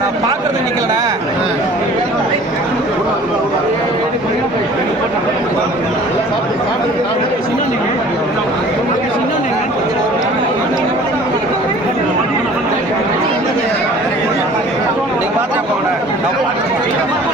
நான் பாக்குறது நிக்கலண்ணா நீங்க பார்த்தா போகண்ணா நான்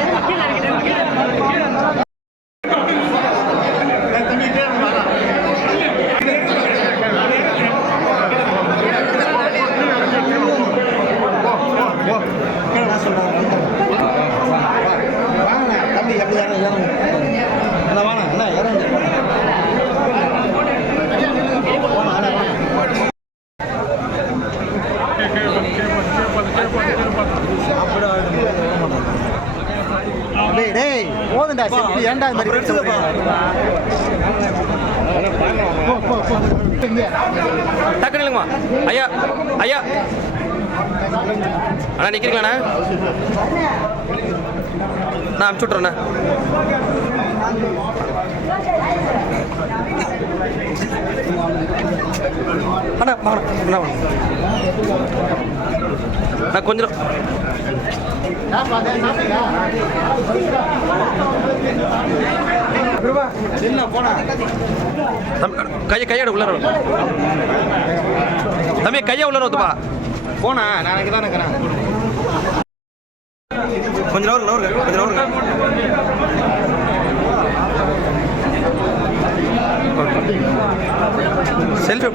தம்பி எப்படி இறங்க இறங்க. அண்ணா வாண்ணா அண்ணா இறங்க. டேய் டேய் போதுண்டா செல்ஃபி ஏன்டா இந்த மாதிரி எடுத்துக்கப்பா போ. போ போ இங்க. டக்குனு இல்லைங்கம்மா ஐயா ஐயா. அண்ணா நிற்கிறீங்களாண்ணா நான் அனுப்பிச்சு விட்றேண்ணா அண்ணா அண்ணா நான் கொஞ்சம் கையை கையோட உள்ளார தம்பி கையை உள்ளார ஊத்துப்பா. போனா நான் இங்கே தான் இருக்கிறேன். கொஞ்சம் நவருங்க நவருங்க கொஞ்சம் நவருங்க. செல்ஃபி